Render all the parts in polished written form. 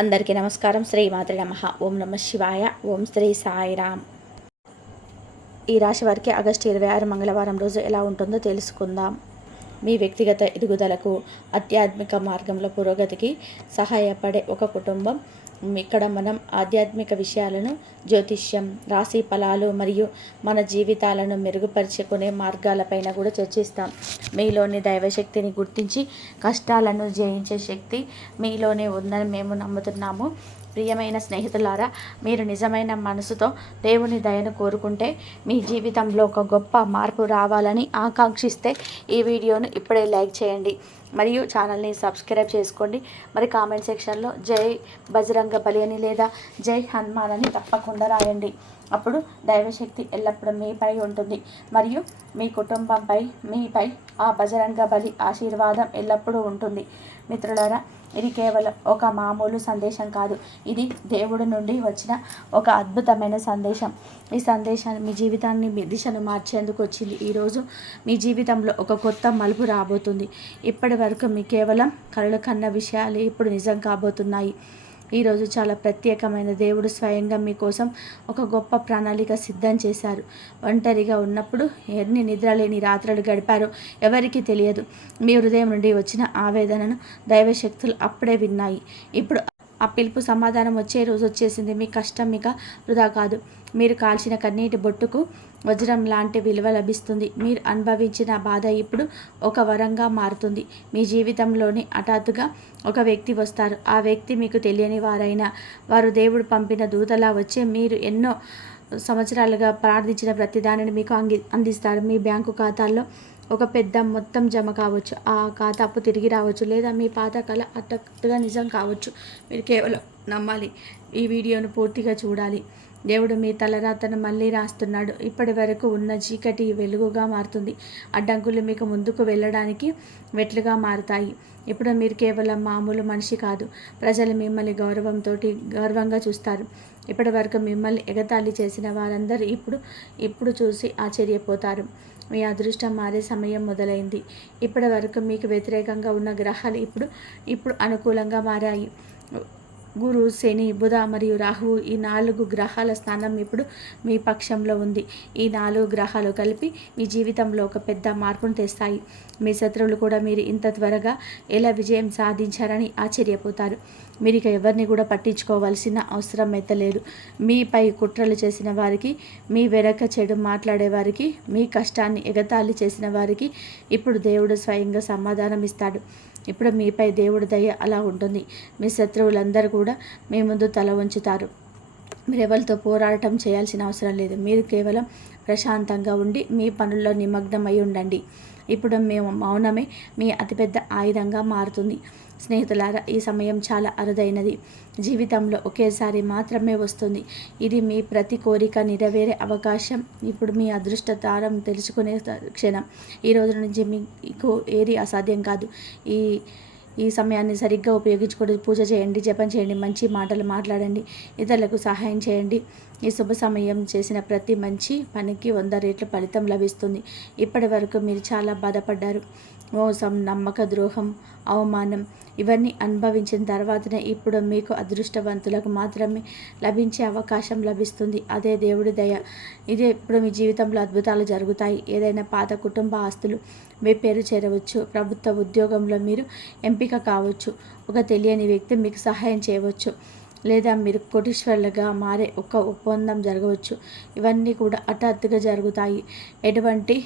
అందరికీ నమస్కారం. శ్రీమాత్రే నమః. ఓం నమ శివాయ. ఓం శ్రీ సాయిరామ్. ఈ రాశి వారికి ఆగస్టు 26 మంగళవారం రోజు ఎలా ఉంటుందో తెలుసుకుందాం. మీ వ్యక్తిగత ఎదుగుదలకు, ఆధ్యాత్మిక మార్గంలో పురోగతికి సహాయపడే ఒక కుటుంబం. ఇక్కడ మనం ఆధ్యాత్మిక విషయాలను, జ్యోతిష్యం, రాశి ఫలాలు మరియు మన జీవితాలను మెరుగుపరుచుకునే మార్గాలపైన కూడా చర్చిస్తాం. మీలోని దైవశక్తిని గుర్తించి కష్టాలను జయించే శక్తి మీలోనే ఉందని మేము నమ్ముతున్నాము. ప్రియమైన స్నేహితులారా, మీరు నిజమైన మనసుతో దేవుని దయను కోరుకుంటే, మీ జీవితంలో ఒక గొప్ప మార్పు రావాలని ఆకాంక్షిస్తే ఈ వీడియోను ఇప్పుడే లైక్ చేయండి మరియు ఛానల్ని సబ్స్క్రైబ్ చేసుకోండి. మరి కామెంట్ సెక్షన్లో జై బజరంగ బలి అని లేదా జై హనుమాన్ అని తప్పకుండా రాయండి. అప్పుడు దైవశక్తి ఎల్లప్పుడూ మీపై ఉంటుంది మరియు మీ కుటుంబంపై, మీపై ఆ బజరంగ బలి ఆశీర్వాదం ఎల్లప్పుడూ ఉంటుంది. మిత్రులారా, ఇది కేవలం ఒక మామూలు సందేశం కాదు. ఇది దేవుడి నుండి వచ్చిన ఒక అద్భుతమైన సందేశం. ఈ సందేశాన్ని మీ జీవితాన్ని, మీ దిశను మార్చేందుకు వచ్చింది. ఈరోజు మీ జీవితంలో ఒక కొత్త మలుపు రాబోతుంది. ఇప్పటి వరకు మీ కేవలం కలలు కన్న విషయాలు ఇప్పుడు నిజం కాబోతున్నాయి. ఈరోజు చాలా ప్రత్యేకమైన. దేవుడు స్వయంగా మీకోసం ఒక గొప్ప ప్రణాళిక సిద్ధం చేశారు. ఒంటరిగా ఉన్నప్పుడు ఎన్ని నిద్రలేని రాత్రులు గడిపారో ఎవరికీ తెలియదు. మీ హృదయం నుండి వచ్చిన ఆవేదనను దైవశక్తులు అప్పుడే విన్నాయి. ఇప్పుడు ఆ పిలుపు సమాధానం వచ్చే రోజు వచ్చేసింది. మీ కష్టం ఇక వృధా కాదు. మీరు కాల్చిన కన్నీటి బొట్టుకు వజ్రం లాంటి విలువ లభిస్తుంది. మీరు అనుభవించిన బాధ ఇప్పుడు ఒక వరంగా మారుతుంది. మీ జీవితంలోని హఠాత్తుగా ఒక వ్యక్తి వస్తారు. ఆ వ్యక్తి మీకు తెలియని వారైనా వారు దేవుడు పంపిన దూతలా వచ్చి మీరు ఎన్నో సంవత్సరాలుగా ప్రార్థించిన ప్రతిదానిని మీకు అందిస్తారు. మీ బ్యాంకు ఖాతాల్లో ఒక పెద్ద మొత్తం జమ కావచ్చు. ఆ ఖాతా అప్పు తిరిగి రావచ్చు, లేదా మీ పాత కళ హఠాత్తుగా నిజం కావచ్చు. మీరు కేవలం నమ్మాలి. ఈ వీడియోను పూర్తిగా చూడాలి. దేవుడు మీ తలరాతను మళ్ళీ రాస్తున్నాడు. ఇప్పటి వరకు ఉన్న చీకటి వెలుగుగా మారుతుంది. అడ్డంకులు మీకు ముందుకు వెళ్ళడానికి మెట్లుగా మారుతాయి. ఇప్పుడు మీరు కేవలం మామూలు మనిషి కాదు. ప్రజలు మిమ్మల్ని గౌరవంగా చూస్తారు. ఇప్పటి వరకు మిమ్మల్ని ఎగతాళి చేసిన వారందరూ ఇప్పుడు చూసి ఆశ్చర్యపోతారు. మీ అదృష్టం మారే సమయం మొదలైంది. ఇప్పటి వరకు మీకు వ్యతిరేకంగా ఉన్న గ్రహాలు ఇప్పుడు అనుకూలంగా మారాయి. గురు, శని, బుధ మరియు రాహువు, ఈ 4 గ్రహాల స్థానం ఇప్పుడు మీ పక్షంలో ఉంది. ఈ 4 గ్రహాలు కలిపి మీ జీవితంలో ఒక పెద్ద మార్పును తెస్తాయి. మీ శత్రువులు కూడా మీరు ఇంత త్వరగా ఎలా విజయం సాధించారని ఆశ్చర్యపోతారు. మీరు ఇక ఎవరిని కూడా పట్టించుకోవాల్సిన అవసరం అయితే లేదు. మీపై కుట్రలు చేసిన వారికి, మీ వెనక చెడు మాట్లాడే వారికి, మీ కష్టాన్ని ఎగతాళి చేసిన వారికి ఇప్పుడు దేవుడు స్వయంగా సమాధానం ఇస్తాడు. ఇప్పుడు మీపై దేవుడి దయ అలా ఉంటుంది. మీ శత్రువులందరూ కూడా మీ ముందు తల వంచుతారు. మీరు ఎవరితో పోరాటం చేయాల్సిన అవసరం లేదు. మీరు కేవలం ప్రశాంతంగా ఉండి మీ పనుల్లో నిమగ్నమై ఉండండి. ఇప్పుడు మౌనమే మీ అతిపెద్ద ఆయుధంగా మారుతుంది. స్నేహితులారా, ఈ సమయం చాలా అరుదైనది. జీవితంలో ఒకేసారి మాత్రమే వస్తుంది. ఇది మీ ప్రతి కోరిక నెరవేరే అవకాశం. ఇప్పుడు మీ అదృష్ట తారం తెలుసుకునే క్షణం. ఈ రోజు నుంచి మీకు ఏది అసాధ్యం కాదు. ఈ సమయాన్ని సరిగ్గా ఉపయోగించుకొని పూజ చేయండి, జపం చేయండి, మంచి మాటలు మాట్లాడండి, ఇతరులకు సహాయం చేయండి. ఈ శుభ సమయం చేసిన ప్రతి మంచి పనికి 100 రెట్లు ఫలితం లభిస్తుంది. ఇప్పటి వరకు మీరు చాలా బాధపడ్డారు. మోసం, నమ్మక ద్రోహం, అవమానం ఇవన్నీ అనుభవించిన తర్వాతనే ఇప్పుడు మీకు అదృష్టవంతులకు మాత్రమే లభించే అవకాశం లభిస్తుంది. అదే దేవుడి దయ. ఇదే ఇప్పుడు మీ జీవితంలో అద్భుతాలు జరుగుతాయి. ఏదైనా పాత కుటుంబ ఆస్తులు మీ పేరు చేరవచ్చు. ప్రభుత్వ ఉద్యోగంలో మీరు ఎంపిక కావచ్చు. ఒక తెలియని వ్యక్తి మీకు సహాయం చేయవచ్చు, లేదా మీరు కోటీశ్వరులుగా మారే ఒక ఒప్పందం జరగవచ్చు. ఇవన్నీ కూడా హఠాత్తుగా జరుగుతాయి. ఎటువంటి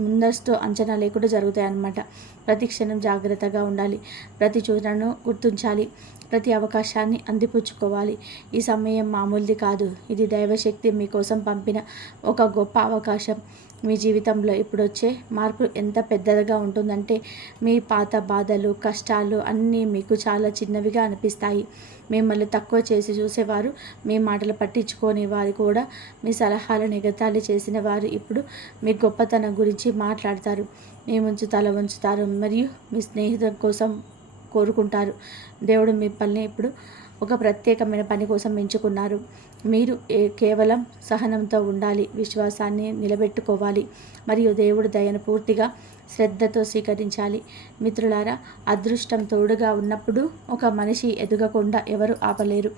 ముందస్తు అంచనా లేకుండా జరుగుతాయి అన్నమాట. ప్రతి క్షణం జాగ్రత్తగా ఉండాలి. ప్రతి చోటను గుర్తించాలి. ప్రతి అవకాశాన్ని అందిపుచ్చుకోవాలి. ఈ సమయం మామూలుది కాదు. ఇది దైవశక్తి మీకోసం పంపిన ఒక గొప్ప అవకాశం. మీ జీవితంలో ఇప్పుడు వచ్చే మార్పు ఎంత పెద్దదిగా ఉంటుందంటే, మీ పాత బాధలు, కష్టాలు అన్నీ మీకు చాలా చిన్నవిగా అనిపిస్తాయి. మిమ్మల్ని తక్కువ చేసి చూసేవారు, మీ మాటలు పట్టించుకోని వారు కూడా, మీ సలహాలను ఎగతాళి చేసిన వారు ఇప్పుడు మీ గొప్పతనం గురించి మాట్లాడతారు. మీ ముందు తల వంచుతారు మరియు మీ స్నేహితుల కోసం కోరుకుంటారు. దేవుడు మిమ్మల్ని ఇప్పుడు ఒక ప్రత్యేకమైన పని కోసం ఎంచుకున్నారు. మీరు కేవలం సహనంతో ఉండాలి, విశ్వాసాన్ని నిలబెట్టుకోవాలి మరియు దేవుడి దయను పూర్తిగా శ్రద్ధతో స్వీకరించాలి. మిత్రులారా, అదృష్టం తోడుగా ఉన్నప్పుడు ఒక మనిషి ఎదగకుండా ఎవరు ఆపలేరు.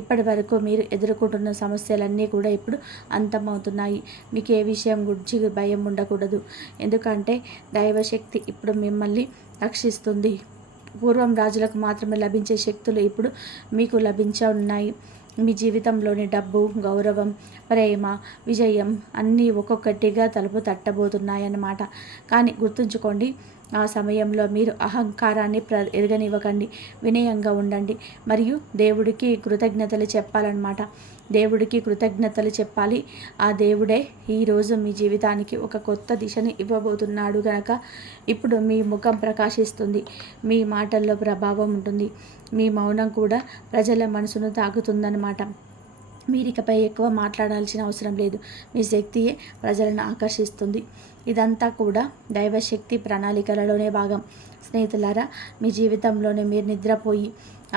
ఇప్పటి వరకు మీరు ఎదుర్కొంటున్న సమస్యలన్నీ కూడా ఇప్పుడు అంతమవుతున్నాయి. మీకు ఏ విషయం గురించి భయం ఉండకూడదు. ఎందుకంటే దైవశక్తి ఇప్పుడు మిమ్మల్ని రక్షిస్తుంది. పూర్వం రాజులకు మాత్రమే లభించే శక్తులు ఇప్పుడు మీకు లభించనున్నాయి. మీ జీవితంలోని డబ్బు, గౌరవం, ప్రేమ, విజయం అన్నీ ఒక్కొక్కటిగా తలుపు తట్టబోతున్నాయన్నమాట. కానీ గుర్తుంచుకోండి, ఆ సమయంలో మీరు అహంకారాన్ని ఎరగనివ్వకండి. వినయంగా ఉండండి మరియు దేవుడికి కృతజ్ఞతలు చెప్పాలన్నమాట. దేవుడికి కృతజ్ఞతలు చెప్పాలి. ఆ దేవుడే ఈరోజు మీ జీవితానికి ఒక కొత్త దిశని ఇవ్వబోతున్నాడు గనక ఇప్పుడు మీ ముఖం ప్రకాశిస్తుంది. మీ మాటల్లో ప్రభావం ఉంటుంది. మీ మౌనం కూడా ప్రజల మనసును తాకుతుందన్నమాట. మీరికపై ఎక్కువ మాట్లాడాల్సిన అవసరం లేదు. మీ శక్తియే ప్రజలను ఆకర్షిస్తుంది. ఇదంతా కూడా దైవశక్తి ప్రణాళికలలోనే భాగం. స్నేహితులారా, మీ జీవితంలోనే మీరు నిద్రపోయి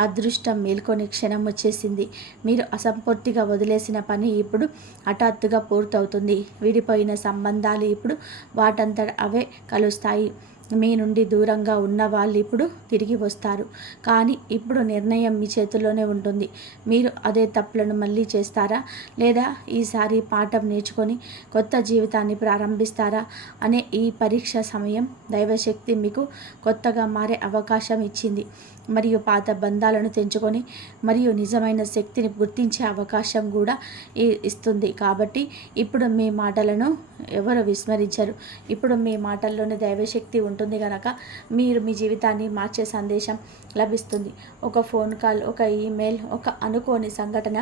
అదృష్టం మేల్కొని క్షణం వచ్చేసింది. మీరు అసంపూర్తిగా వదిలేసిన పని ఇప్పుడు హఠాత్తుగా పూర్తవుతుంది. విడిపోయిన సంబంధాలు ఇప్పుడు వాటంతట అవే కలుస్తాయి. మీ నుండి దూరంగా ఉన్న వాళ్ళు ఇప్పుడు తిరిగి వస్తారు. కానీ ఇప్పుడు నిర్ణయం మీ చేతుల్లోనే ఉంటుంది. మీరు అదే తప్పులను మళ్ళీ చేస్తారా, లేదా ఈసారి పాఠం నేర్చుకొని కొత్త జీవితాన్ని ప్రారంభిస్తారా అనే ఈ పరీక్ష సమయం దైవశక్తి మీకు కొత్తగా మారే అవకాశం ఇచ్చింది. మరియు పాత బంధాలను తెంచుకొని మరియు నిజమైన శక్తిని గుర్తించే అవకాశం కూడా ఇస్తుంది. కాబట్టి ఇప్పుడు మీ మాటలను ఎవరు విస్మరించరు. ఇప్పుడు మీ మాటల్లోనే దైవశక్తి ఉంటుంది కనుక మీరు మీ జీవితాన్ని మార్చే సందేశం లభిస్తుంది. ఒక ఫోన్ కాల్, ఒక ఈమెయిల్, ఒక అనుకోని సంఘటన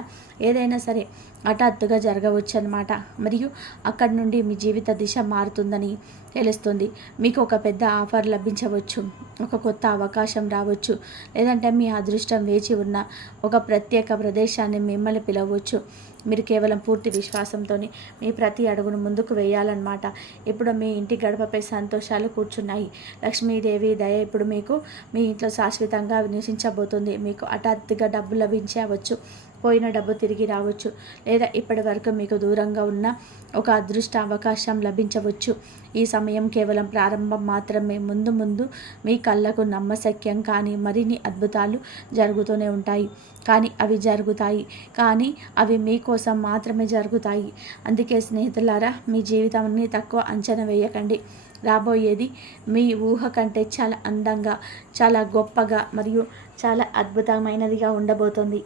ఏదైనా సరే హఠాత్తుగా జరగవచ్చు అన్నమాట. మరియు అక్కడి నుండి మీ జీవిత దిశ మారుతుందని తెలుస్తుంది. మీకు ఒక పెద్ద ఆఫర్ లభించవచ్చు, ఒక కొత్త అవకాశం రావచ్చు, లేదంటే మీ అదృష్టం వేచి ఉన్న ఒక ప్రత్యేక ప్రదేశాన్ని మిమ్మల్ని పిలవచ్చు. మీరు కేవలం పూర్తి విశ్వాసంతో మీ ప్రతి అడుగును ముందుకు వేయాలన్నమాట. ఇప్పుడు మీ ఇంటి గడపపై సంతోషాలు కూర్చున్నాయి. లక్ష్మీదేవి దయ ఇప్పుడు మీకు మీ ఇంట్లో శాశ్వతంగా నివసించబోతుంది. మీకు హఠాత్తుగా డబ్బు లభించవచ్చు, పోయిన డబ్బు తిరిగి రావచ్చు, లేదా ఇప్పటి వరకు మీకు దూరంగా ఉన్న ఒక అదృష్ట అవకాశం లభించవచ్చు. ఈ సమయం కేవలం ప్రారంభం మాత్రమే. ముందు ముందు మీ కళ్ళకు నమ్మశక్యం కానీ మరిన్ని అద్భుతాలు జరుగుతూనే ఉంటాయి. కానీ అవి మీకోసం మాత్రమే జరుగుతాయి. అందుకే స్నేహితులారా, మీ జీవితాన్ని తక్కువ అంచనా వేయకండి. రాబోయేది మీ ఊహ కంటే చాలా అందంగా, చాలా గొప్పగా మరియు చాలా అద్భుతమైనదిగా ఉండబోతుంది.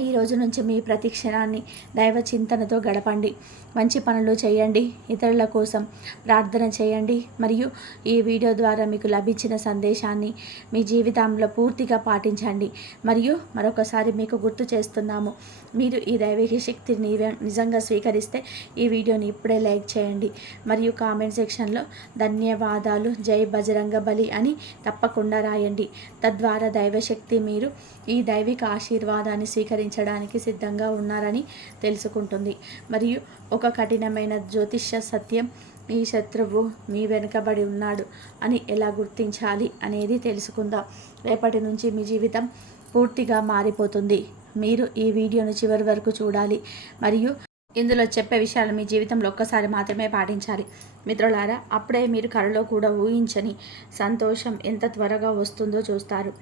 ఈ రోజు నుంచి మీ ప్రతి క్షణాన్ని దైవ చింతనతో గడపండి. మంచి పనులు చేయండి, ఇతరుల కోసం ప్రార్థన చేయండి మరియు ఈ వీడియో ద్వారా మీకు లభించిన సందేశాన్ని మీ జీవితంలో పూర్తిగా పాటించండి. మరియు మరొకసారి మీకు గుర్తు చేస్తున్నాము, మీరు ఈ దైవిక శక్తిని నిజంగా స్వీకరిస్తే ఈ వీడియోని ఇప్పుడే లైక్ చేయండి మరియు కామెంట్ సెక్షన్లో ధన్యవాదాలు, జై బజరంగ బలి అని తప్పకుండా రాయండి. తద్వారా దైవశక్తి మీరు ఈ దైవిక ఆశీర్వాదాన్ని స్వీకరించడానికి సిద్ధంగా ఉన్నారని తెలుసుకుంటుంది. మరియు ఒక కఠినమైన జ్యోతిష్య సత్యం, ఈ శత్రువు మీ వెనుకబడి ఉన్నాడు అని ఎలా గుర్తించాలి అనేది తెలుసుకుందాం. రేపటి నుంచి మీ జీవితం పూర్తిగా మారిపోతుంది. మీరు ఈ వీడియోను చివరి వరకు చూడాలి మరియు ఇందులో చెప్పే విషయాలు మీ జీవితంలో ఒక్కసారి మాత్రమే పాటించాలి. మిత్రులారా, అప్పుడే మీరు కలలో కూడా ఊహించని సంతోషం ఎంత త్వరగా వస్తుందో చూస్తారు.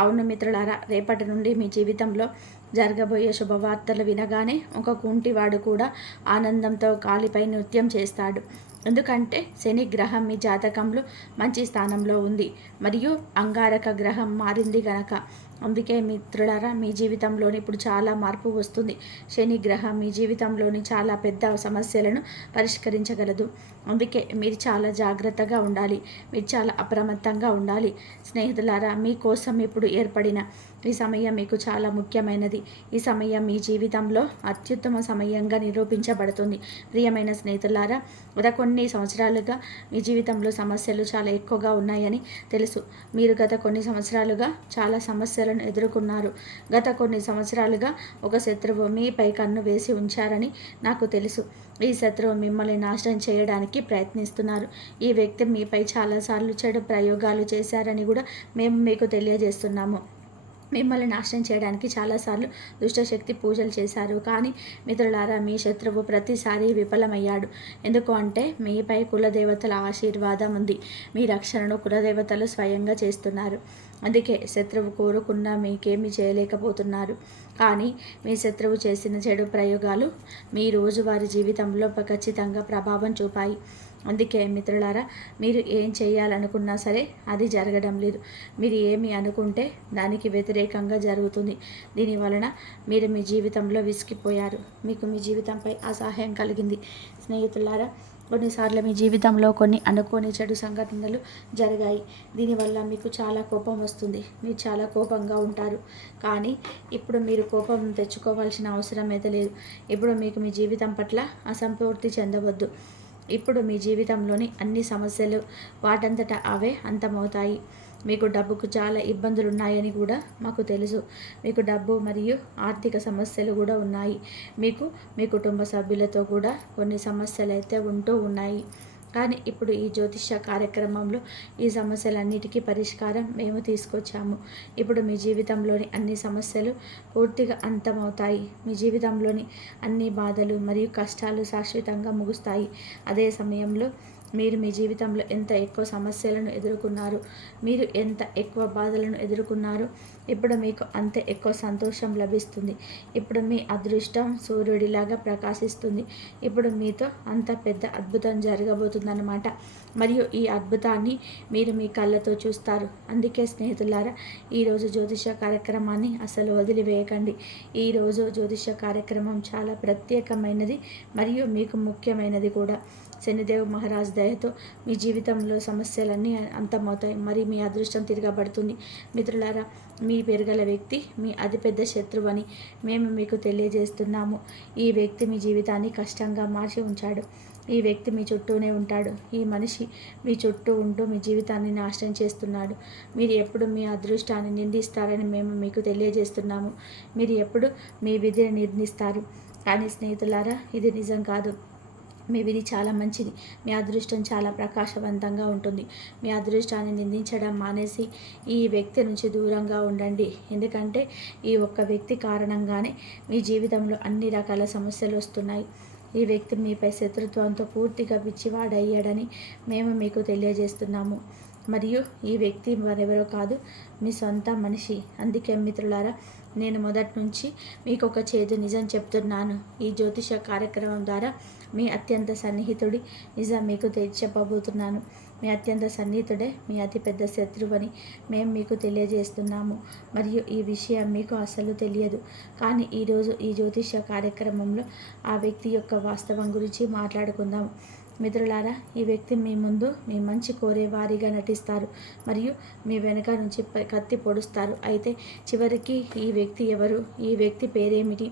అవును మిత్రులారా, రేపటి నుండి మీ జీవితంలో జరగబోయే శుభవార్తలు వినగానే ఒక కుంటివాడు కూడా ఆనందంతో కాలిపై నృత్యం చేస్తాడు. ఎందుకంటే శని గ్రహం మీ జాతకంలో మంచి స్థానంలో ఉంది మరియు అంగారక గ్రహం మారింది గనక. అందుకే మిత్రులారా, మీ జీవితంలోని ఇప్పుడు చాలా మార్పు వస్తుంది. శని గ్రహం మీ జీవితంలోని చాలా పెద్ద సమస్యలను పరిష్కరించగలదు. అందుకే మీరు చాలా జాగ్రత్తగా ఉండాలి, మీరు చాలా అప్రమత్తంగా ఉండాలి. స్నేహితులారా, మీకోసం ఇప్పుడు ఏర్పడిన ఈ సమయం మీకు చాలా ముఖ్యమైనది. ఈ సమయం మీ జీవితంలో అత్యుత్తమ సమయంగా నిరూపించబడుతుంది. ప్రియమైన స్నేహితులారా, గత కొన్ని సంవత్సరాలుగా మీ జీవితంలో సమస్యలు చాలా ఎక్కువగా ఉన్నాయని తెలుసు. మీరు గత కొన్ని సంవత్సరాలుగా చాలా సమస్యలను ఎదుర్కొన్నారు. గత కొన్ని సంవత్సరాలుగా ఒక శత్రువు మీపై కన్ను వేసి ఉంచారని నాకు తెలుసు. ఈ శత్రువు మిమ్మల్ని నాశనం చేయడానికి ప్రయత్నిస్తున్నారు. ఈ వ్యక్తి మీపై చాలాసార్లు చెడు ప్రయోగాలు చేశారని కూడా మేము మీకు తెలియజేస్తున్నాము. మిమ్మల్ని నాశనం చేయడానికి చాలాసార్లు దుష్టశక్తి పూజలు చేశారు. కానీ మిత్రులారా, మీ శత్రువు ప్రతిసారి విఫలమయ్యాడు. ఎందుకు అంటే మీపై కులదేవతల ఆశీర్వాదం ఉంది. మీ రక్షణను కులదేవతలు స్వయంగా చేస్తున్నారు. అందుకే శత్రువు కోరుకున్నా మీకేమీ చేయలేకపోతున్నారు. కానీ మీ శత్రువు చేసిన చెడు ప్రయోగాలు మీ రోజువారీ జీవితంలో ఖచ్చితంగా ప్రభావం చూపాయి. అందుకే మిత్రులారా, మీరు ఏం చేయాలనుకున్నా సరే అది జరగడం లేదు. మీరు ఏమి అనుకుంటే దానికి వ్యతిరేకంగా జరుగుతుంది. దీనివలన మీరు మీ జీవితంలో విసిగిపోయారు. మీకు మీ జీవితంపై అసహ్యం కలిగింది. స్నేహితులారా, కొన్నిసార్లు మీ జీవితంలో కొన్ని అనుకోని చెడు సంఘటనలు జరిగాయి. దీనివల్ల మీకు చాలా కోపం వస్తుంది. మీరు చాలా కోపంగా ఉంటారు. కానీ ఇప్పుడు మీరు కోపం తెచ్చుకోవాల్సిన అవసరం అయితే లేదు. ఇప్పుడు మీకు మీ జీవితం పట్ల అసంతృప్తి చెందవద్దు. ఇప్పుడు మీ జీవితంలోని అన్ని సమస్యలు వాటంతటా అవే అంతమవుతాయి. మీకు డబ్బుకు చాలా ఇబ్బందులు ఉన్నాయని కూడా మాకు తెలుసు. మీకు డబ్బు మరియు ఆర్థిక సమస్యలు కూడా ఉన్నాయి. మీకు మీ కుటుంబ సభ్యులతో కూడా కొన్ని సమస్యలు అయితే ఉంటూ ఉన్నాయి. కానీ ఇప్పుడు ఈ జ్యోతిష్య కార్యక్రమంలో ఈ సమస్యలన్నిటికీ పరిష్కారం మేము తీసుకొచ్చాము. ఇప్పుడు మీ జీవితంలోని అన్ని సమస్యలు పూర్తిగా అంతమవుతాయి. మీ జీవితంలోని అన్ని బాధలు మరియు కష్టాలు శాశ్వతంగా ముగుస్తాయి. అదే సమయంలో మీరు మీ జీవితంలో ఎంత ఎక్కువ సమస్యలను ఎదుర్కొన్నారు, మీరు ఎంత ఎక్కువ బాధలను ఎదుర్కొన్నారు, ఇప్పుడు మీకు అంత ఎక్కువ సంతోషం లభిస్తుంది. ఇప్పుడు మీ అదృష్టం సూర్యుడిలాగా ప్రకాశిస్తుంది. ఇప్పుడు మీతో అంత పెద్ద అద్భుతం జరగబోతుందన్నమాట. మరియు ఈ అద్భుతాన్ని మీరు మీ కళ్ళతో చూస్తారు. అందుకే స్నేహితులారా, ఈరోజు జ్యోతిష కార్యక్రమాన్ని అసలు వదిలివేయకండి. ఈరోజు జ్యోతిష కార్యక్రమం చాలా ప్రత్యేకమైనది మరియు మీకు ముఖ్యమైనది కూడా. శనిదేవ్ మహారాజ్ దయతో మీ జీవితంలో సమస్యలన్నీ అంతమవుతాయి. మరి మీ అదృష్టం తిరగబడుతుంది. మిత్రులారా, మీ పెరగల వ్యక్తి మీ అతిపెద్ద శత్రువు అని మేము మీకు తెలియజేస్తున్నాము. ఈ వ్యక్తి మీ జీవితాన్ని కష్టంగా మార్చి ఉంచాడు. ఈ వ్యక్తి మీ చుట్టూనే ఉంటాడు. ఈ మనిషి మీ చుట్టూ ఉంటూ మీ జీవితాన్ని నాశనం చేస్తున్నాడు. మీరు ఎప్పుడు మీ అదృష్టాన్ని నిందిస్తారని మేము మీకు తెలియజేస్తున్నాము. మీరు ఎప్పుడు మీ విధిని నిర్ణయిస్తారు. కానీ స్నేహితులారా, ఇది నిజం కాదు. మీ విధి చాలా మంచిది. మీ అదృష్టం చాలా ప్రకాశవంతంగా ఉంటుంది. మీ అదృష్టాన్ని నిందించడం మానేసి ఈ వ్యక్తి నుంచి దూరంగా ఉండండి. ఎందుకంటే ఈ ఒక్క వ్యక్తి కారణంగానే మీ జీవితంలో అన్ని రకాల సమస్యలు వస్తున్నాయి. ఈ వ్యక్తి మీపై శత్రుత్వంతో పూర్తిగా పిచ్చివాడయ్యాడని మేము మీకు తెలియజేస్తున్నాము. మరియు ఈ వ్యక్తి మరెవరో కాదు, మీ సొంత మనిషి. అందుకే మిత్రులారా, నేను మొదటి నుంచి మీకు ఒక చేదు నిజం చెప్తున్నాను. ఈ జ్యోతిష కార్యక్రమం ద్వారా మీ అత్యంత సన్నిహితుడి నిజం మీకు చెప్పబోతున్నాను. మీ అత్యంత సన్నిహితుడే మీ అతిపెద్ద శత్రువని మేము మీకు తెలియజేస్తున్నాము. మరియు ఈ విషయం మీకు అసలు తెలియదు. కానీ ఈరోజు ఈ జ్యోతిష కార్యక్రమంలో ఆ వ్యక్తి యొక్క వాస్తవం గురించి మాట్లాడుకుందాం. మిత్రులారా, ఈ వ్యక్తి మీ ముందు మీ మంచి కోరే వారిగా నటిస్తారు మరియు మీ వెనక నుంచి కత్తి పొడుస్తారు. అయితే చివరికి ఈ వ్యక్తి ఎవరు, ఈ వ్యక్తి పేరేమిటి?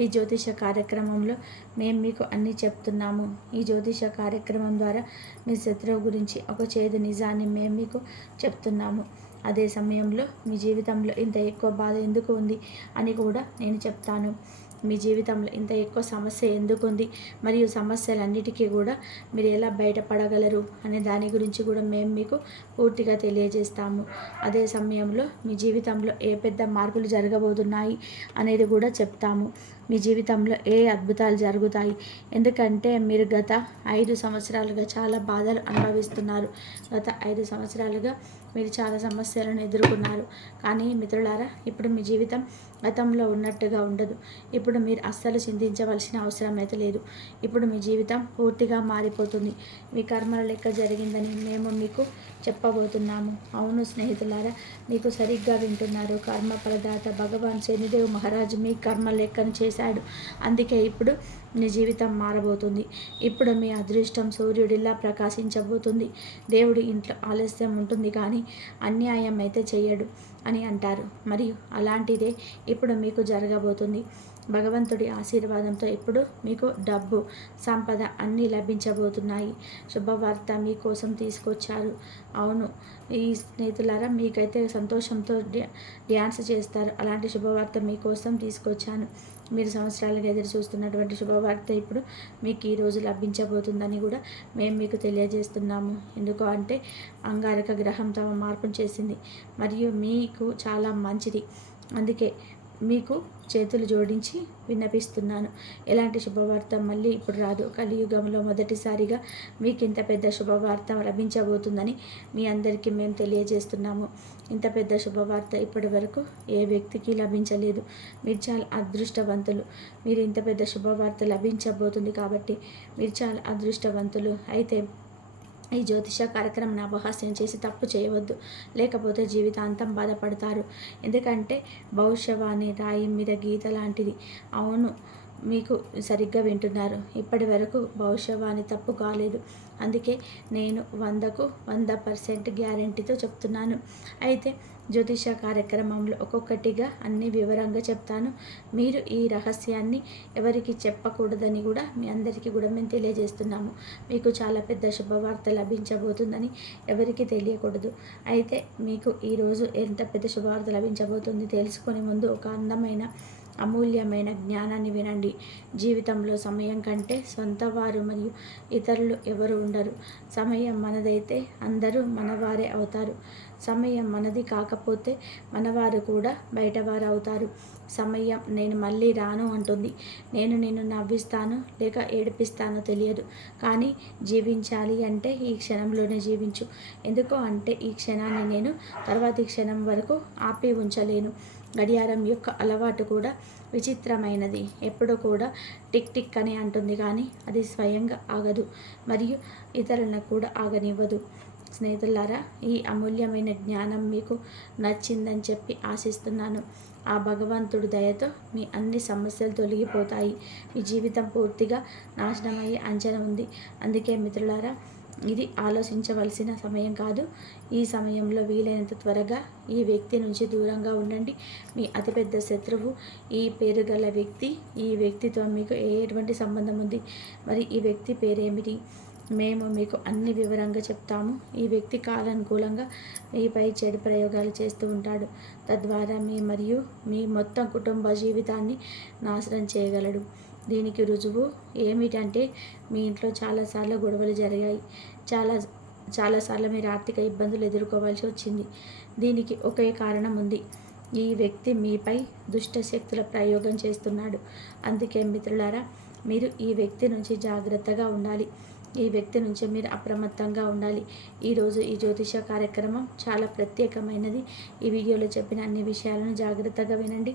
ఈ జ్యోతిష కార్యక్రమంలో మేము మీకు అన్నీ చెప్తున్నాము. ఈ జ్యోతిష కార్యక్రమం ద్వారా మీ శత్రువు గురించి ఒక చేదు నిజాన్ని మేము మీకు చెప్తున్నాము. అదే సమయంలో మీ జీవితంలో ఇంత ఎక్కువ బాధ ఎందుకు ఉంది అని కూడా నేను చెప్తాను. మీ జీవితంలో ఇంత ఎక్కువ సమస్య ఎందుకుంది మరియు సమస్యలన్నిటికీ కూడా మీరు ఎలా బయటపడగలరు అనే దాని గురించి కూడా మేము మీకు పూర్తిగా తెలియజేస్తాము. అదే సమయంలో మీ జీవితంలో ఏ పెద్ద మార్పులు జరగబోతున్నాయి అనేది కూడా చెప్తాము. మీ జీవితంలో ఏ అద్భుతాలు జరుగుతాయి. ఎందుకంటే మీరు గత 5 సంవత్సరాలుగా చాలా బాధలు అనుభవిస్తున్నారు. గత 5 సంవత్సరాలుగా మీరు చాలా సమస్యలను ఎదుర్కొన్నారు. కానీ మిత్రులారా, ఇప్పుడు మీ జీవితం గతంలో ఉన్నట్టుగా ఉండదు. ఇప్పుడు మీరు అస్సలు చింతించవలసిన అవసరం అయితే లేదు. ఇప్పుడు మీ జీవితం పూర్తిగా మారిపోతుంది. మీ కర్మల లెక్క జరిగిందని మేము మీకు చెప్పబోతున్నాము. అవును స్నేహితులారా, మీకు సరిగ్గా వింటున్నారు. కర్మ ప్రదాత భగవాన్ శనిదేవ్ మహారాజు మీ కర్మ లెక్కను చేశాడు. అందుకే ఇప్పుడు మీ జీవితం మారబోతుంది. ఇప్పుడు మీ అదృష్టం సూర్యుడిలా ప్రకాశించబోతుంది. దేవుడి ఇంట్లో ఆలస్యం ఉంటుంది కానీ అన్యాయం అయితే చెయ్యడు అని అంటారు. మరియు అలాంటిదే ఇప్పుడు మీకు జరగబోతుంది. భగవంతుడి ఆశీర్వాదంతో ఇప్పుడు మీకు డబ్బు, సంపద అన్నీ లభించబోతున్నాయి. శుభవార్త మీకోసం తీసుకొచ్చారు. అవును ఈ స్నేహితులారా, మీకైతే సంతోషంతో డ్యాన్స్ చేస్తారు. అలాంటి శుభవార్త మీకోసం తీసుకొచ్చాను. మీరు సంవత్సరాలుగా ఎదురు చూస్తున్నటువంటి శుభవార్త శుభవార్త ఇప్పుడు మీకు ఈరోజు లభించబోతుందని కూడా మేము మీకు తెలియజేస్తున్నాము. ఎందుకు అంటే అంగారక గ్రహం తమ మార్పును చేసింది మరియు మీకు చాలా మంచిది. అందుకే మీకు చేతులు జోడించి విన్నపిస్తున్నాను. ఎలాంటి శుభవార్త మళ్ళీ ఇప్పుడు రాదు. కలియుగంలో మొదటిసారిగా మీకు ఇంత పెద్ద శుభవార్త లభించబోతుందని మీ అందరికీ మేము తెలియజేస్తున్నాము. ఇంత పెద్ద శుభవార్త ఇప్పటి వరకు ఏ వ్యక్తికి లభించలేదు. మీరు చాలా అదృష్టవంతులు. మీరు ఇంత పెద్ద శుభవార్త లభించబోతుంది కాబట్టి మీరు చాలా అదృష్టవంతులు. అయితే ఈ జ్యోతిష కార్యక్రమం అపహాస్యం చేసి తప్పు చేయవద్దు, లేకపోతే జీవితాంతం బాధపడతారు. ఎందుకంటే భవిష్యవాణి రాయి మీద గీత లాంటిది. అవును, మీకు సరిగ్గా వింటున్నారు. ఇప్పటి వరకు భవిష్యవాణి తప్పు కాలేదు. అందుకే నేను 100కు 100% గ్యారంటీతో చెప్తున్నాను. అయితే జ్యోతిష కార్యక్రమంలో ఒక్కొక్కటిగా అన్ని వివరంగా చెప్తాను. మీరు ఈ రహస్యాన్ని ఎవరికి చెప్పకూడదని కూడా మీ అందరికీ కూడా మేము తెలియజేస్తున్నాము. మీకు చాలా పెద్ద శుభవార్త లభించబోతుందని ఎవరికి తెలియకూడదు. అయితే మీకు ఈరోజు ఎంత పెద్ద శుభవార్త లభించబోతుంది తెలుసుకునే ముందు ఒక అందమైన అమూల్యమైన జ్ఞానాన్ని వినండి. జీవితంలో సమయం కంటే సొంత వారు మరియు ఇతరులు ఎవరు ఉండరు. సమయం మనదైతే అందరూ మనవారే అవుతారు. సమయం మనది కాకపోతే మనవారు కూడా బయటవారు అవుతారు. సమయం నేను మళ్ళీ రాను అంటుంది. నేను నిన్ను నవ్విస్తాను లేక ఏడిపిస్తానో తెలియదు, కానీ జీవించాలి అంటే ఈ క్షణంలోనే జీవించు. ఎందుకో అంటే ఈ క్షణాన్ని నేను తర్వాతి క్షణం వరకు ఆపి ఉంచలేను. గడియారం యొక్క అలవాటు కూడా విచిత్రమైనది. ఎప్పుడు కూడా టిక్ టిక్ అని అంటుంది, కానీ అది స్వయంగా ఆగదు మరియు ఇతరులను కూడా ఆగనివ్వదు. స్నేహితులారా, ఈ అమూల్యమైన జ్ఞానం మీకు నచ్చిందని చెప్పి ఆశిస్తున్నాను. ఆ భగవంతుడి దయతో మీ అన్ని సమస్యలు తొలగిపోతాయి. మీ జీవితం పూర్తిగా నాశనమయ్యే అంచనా ఉంది. అందుకే మిత్రులారా, ఇది ఆలోచించవలసిన సమయం కాదు. ఈ సమయంలో వీలైనంత త్వరగా ఈ వ్యక్తి నుంచి దూరంగా ఉండండి. మీ అతిపెద్ద శత్రువు ఈ పేరు గల వ్యక్తి. ఈ వ్యక్తితో మీకు ఎటువంటి సంబంధం ఉంది? మరి ఈ వ్యక్తి పేరేమిటి? మేము మీకు అన్ని వివరంగా చెప్తాము. ఈ వ్యక్తి కాలానుకూలంగా మీపై చెడు ప్రయోగాలు చేస్తూ ఉంటాడు. తద్వారా మీ మరియు మీ మొత్తం కుటుంబ జీవితాన్ని నాశనం చేయగలడు. దీనికి రుజువు ఏమిటంటే మీ ఇంట్లో చాలాసార్లు గొడవలు జరిగాయి. చాలాసార్లు మీరు ఆర్థిక ఇబ్బందులు ఎదుర్కోవాల్సి వచ్చింది. దీనికి ఒకే కారణం ఉంది. ఈ వ్యక్తి మీపై దుష్ట శక్తుల ప్రయోగం చేస్తున్నాడు. అందుకే మిత్రులారా, మీరు ఈ వ్యక్తి నుంచి జాగ్రత్తగా ఉండాలి. ఈ వ్యక్తి నుంచి మీరు అప్రమత్తంగా ఉండాలి. ఈరోజు ఈ జ్యోతిష కార్యక్రమం చాలా ప్రత్యేకమైనది. ఈ వీడియోలో చెప్పిన అన్ని విషయాలను జాగ్రత్తగా వినండి.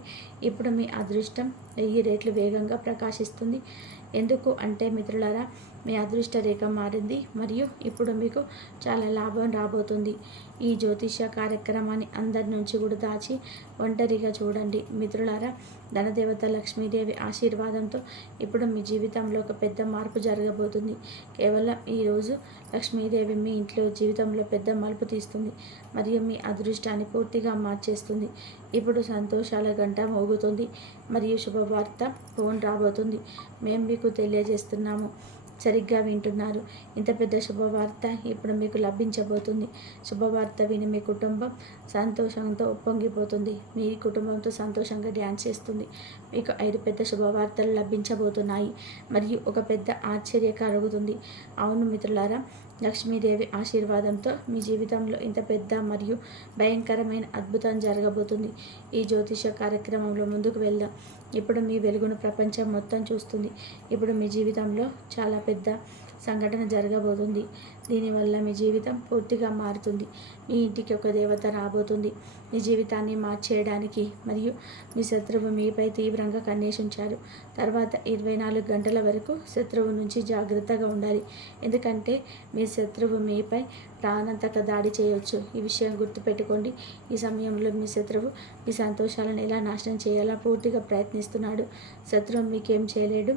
ఇప్పుడు మీ అదృష్టం 1000 రెట్లు వేగంగా ప్రకాశిస్తుంది. ఎందుకు అంటే మిత్రులారా, మీ అదృష్ట రేఖ మారింది మరియు ఇప్పుడు మీకు చాలా లాభం రాబోతుంది. ఈ జ్యోతిష కార్యక్రమాన్ని అందరి నుంచి కూడా దాచి ఒంటరిగా చూడండి. మిత్రులారా, ధనదేవత లక్ష్మీదేవి ఆశీర్వాదంతో ఇప్పుడు మీ జీవితంలో ఒక పెద్ద మార్పు జరగబోతుంది. కేవలం ఈరోజు లక్ష్మీదేవి మీ ఇంట్లో జీవితంలో పెద్ద మలుపు తీస్తుంది మరియు మీ అదృష్టాన్ని పూర్తిగా మార్చేస్తుంది. ఇప్పుడు సంతోషాల గంట మోగుతుంది మరియు శుభవార్త ఫోన్ రాబోతుంది. మేము మీకు తెలియజేస్తున్నాము. సరిగ్గా వింటున్నారు. ఇంత పెద్ద శుభవార్త ఇప్పుడు మీకు లభించబోతుంది. శుభవార్త విని మీ కుటుంబం సంతోషంతో ఉప్పొంగిపోతుంది. మీ కుటుంబంతో సంతోషంగా డ్యాన్స్ చేస్తుంది. మీకు 5 పెద్ద శుభవార్తలు లభించబోతున్నాయి మరియు ఒక పెద్ద ఆశ్చర్య కలుగుతుంది. అవును మిత్రులారా, లక్ష్మీదేవి ఆశీర్వాదంతో మీ జీవితంలో ఇంత పెద్ద మరియు భయంకరమైన అద్భుతం జరగబోతుంది. ఈ జ్యోతిష కార్యక్రమంలో ముందుకు వెళ్దాం. ఇప్పుడు మీ వెలుగును ప్రపంచం మొత్తం చూస్తుంది. ఇప్పుడు మీ జీవితంలో చాలా పెద్ద సంఘటన జరగబోతుంది. దీనివల్ల మీ జీవితం పూర్తిగా మారుతుంది. మీ ఇంటికి ఒక దేవత రాబోతుంది మీ జీవితాన్ని మార్చేయడానికి. మరియు మీ శత్రువు మీపై తీవ్రంగా కన్నేషించారు. తర్వాత 24 గంటల వరకు శత్రువు నుంచి జాగ్రత్తగా ఉండాలి. ఎందుకంటే మీ శత్రువు మీపై ప్రాణాంతక దాడి చేయవచ్చు. ఈ విషయం గుర్తుపెట్టుకోండి. ఈ సమయంలో మీ శత్రువు మీ సంతోషాలను ఎలా నాశనం చేయాలో పూర్తిగా ప్రయత్నిస్తున్నాడు. శత్రువు మీకేం చేయలేడు,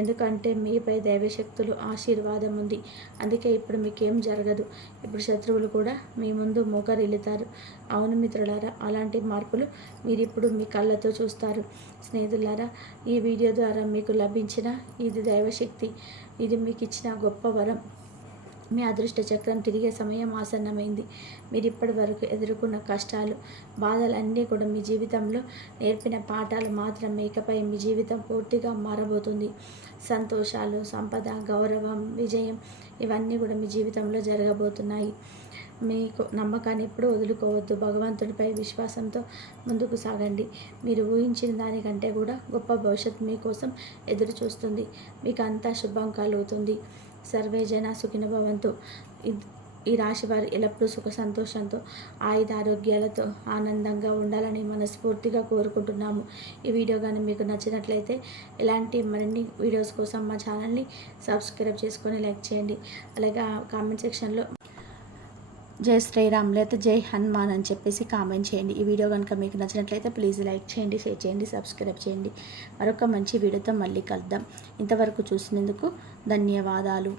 ఎందుకంటే మీపై దైవశక్తులు ఆశీర్వాదం ఉంది. అందుకే ఇప్పుడు మీకేం జరగదు. ఇప్పుడు శత్రువులు కూడా మీ ముందు మోకరిల్లుతారు. అవును మిత్రులారా, అలాంటి మార్పులు మీరు ఇప్పుడు మీ కళ్ళతో చూస్తారు. స్నేహితులారా, ఈ వీడియో ద్వారా మీకు లభించిన ఇది దైవశక్తి. ఇది మీకు ఇచ్చిన గొప్ప వరం. మీ అదృష్ట చక్రం తిరిగే సమయం ఆసన్నమైంది. మీరు ఇప్పటి వరకు ఎదుర్కొన్న కష్టాలు, బాధలన్నీ కూడా మీ జీవితంలో నేర్పిన పాఠాలు మాత్రమే. ఇకపై మీ జీవితం పూర్తిగా మారబోతుంది. సంతోషాలు, సంపద, గౌరవం, విజయం ఇవన్నీ కూడా మీ జీవితంలో జరగబోతున్నాయి. మీకు నమ్మకాన్ని ఎప్పుడూ వదులుకోవద్దు. భగవంతుడిపై విశ్వాసంతో ముందుకు సాగండి. మీరు ఊహించిన దానికంటే కూడా గొప్ప భవిష్యత్తు మీకోసం ఎదురు చూస్తుంది. మీకు అంతా శుభం కలుగుతుంది. సర్వే జన సుఖినో భవంతు. ఈ రాశి వారు ఎల్లప్పుడూ సుఖ సంతోషంతో, ఆయుధ ఆరోగ్యాలతో ఆనందంగా ఉండాలని మనస్ఫూర్తిగా కోరుకుంటున్నాము. ఈ వీడియో కానీ మీకు నచ్చినట్లయితే ఇలాంటి మరిన్ని వీడియోస్ కోసం మా ఛానల్ని సబ్స్క్రైబ్ చేసుకొని లైక్ చేయండి. అలాగే కామెంట్ సెక్షన్లో జై శ్రీరామ్ లేదా జై హనుమాన్ అని చెప్పేసి కామెంట్ చేయండి. ఈ వీడియో కనుక మీకు నచ్చినట్లయితే ప్లీజ్ లైక్ చేయండి, షేర్ చేయండి, సబ్స్క్రైబ్ చేయండి. మరొక మంచి వీడియోతో మళ్ళీ కలుద్దాం. ఇంతవరకు చూసినందుకు ధన్యవాదాలు.